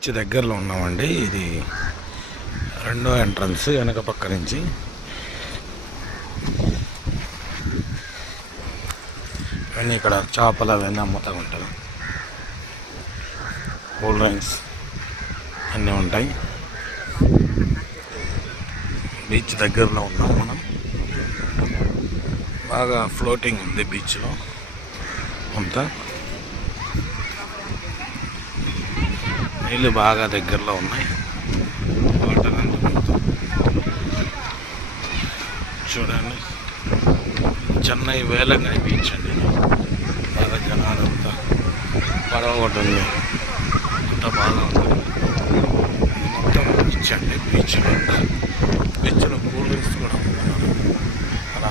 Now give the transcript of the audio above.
Beach దగ్గరలో ఉన్నామండి. ఇది రెండో ఎంట్రన్స్ వెనక పక్క నుంచి. ఇవన్నీ ఇక్కడ చేపలు అవన్నీ అమ్ముతూ ఉంటారు. కూల్ డ్రింక్స్ అన్నీ ఉంటాయి. బీచ్ దగ్గరలో ఉన్నాం మనం. బాగా ఫ్లోటింగ్ ఉంది బీచ్లో అంతా. నీళ్ళు బాగా దగ్గరలో ఉన్నాయి. వాటర్ అంతా చూడండి. చెన్నై వేలంగిని బీచ్ అండి. బాగా జనాలు అంతా పడవ ఒకటి ఉంది. అంతా బాగా ఉంది. మొత్తం బీచ్ అండి. బీచ్లో కూల్ డ్రింక్స్ కూడా ఉన్నాయి. అలా